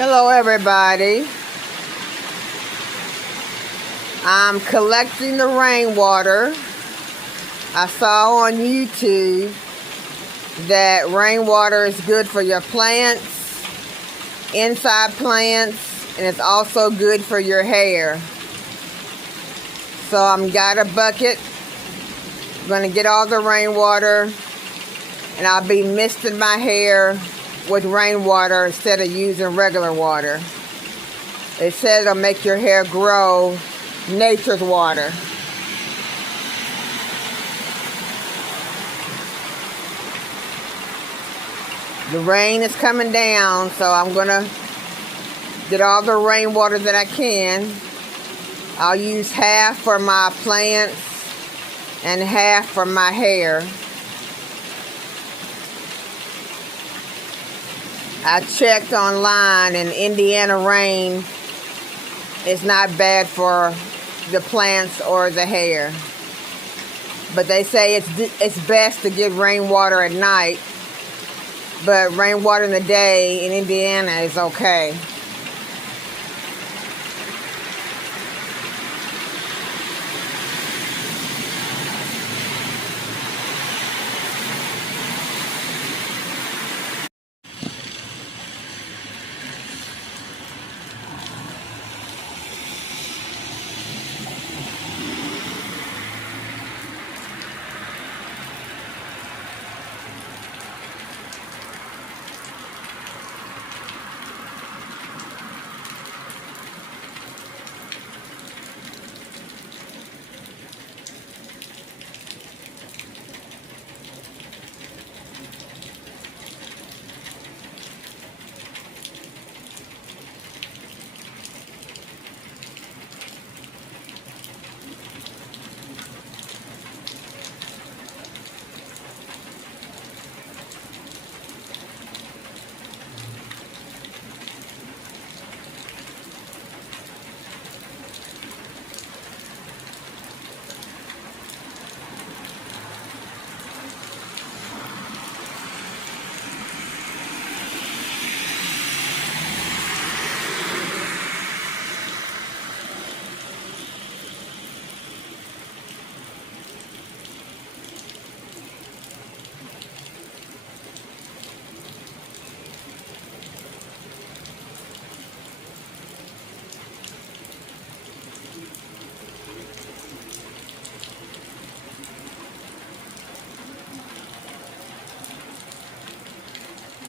Hello everybody. I'm collecting the rainwater. I saw on YouTube that rainwater is good for your plants, inside plants, and it's also good for your hair. So I'm got a bucket. I'm gonna get all the rainwater and I'll be misting my hair with rainwater instead of using regular water. It says it'll make your hair grow nature's water. The rain is coming down, so I'm gonna get all the rainwater that I can. I'll use half for my plants and half for my hair. I checked online and Indiana rain is not bad for the plants or the hair. But they say it's best to get rainwater at night. But rainwater in the day in Indiana is okay.